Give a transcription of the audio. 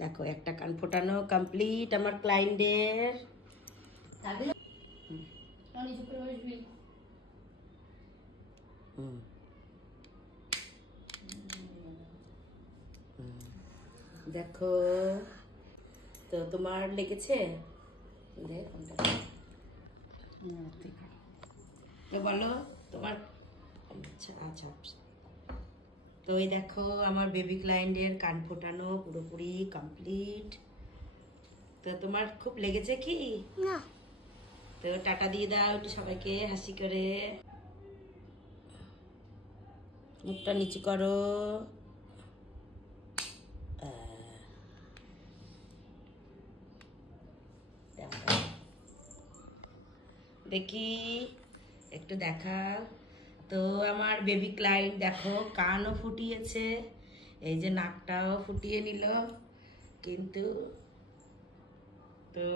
দেখো একটা কান ফোটানো কমপ্লিট আমার ক্লায়েন্টের। দেখো তো তোমার লেগেছে? তো বলো তোমার। আচ্ছা আচ্ছা, তো এই দেখো আমার বেবি ক্লায়েন্টের কান ফোটানো পুরোপুরি কমপ্লিট। তো তোমার খুব লেগেছে কি না? তো টাটা দিয়ে দাও একটু সবাইকে হাসি করে, মুখটা নিচু করো। দেখি একটু দেখাও। তো আমার বেবি ক্লায়েন্ট দেখো কানও ফুটিয়েছে, এই যে নাকটাও ফুটিয়ে নিল, কিন্তু তো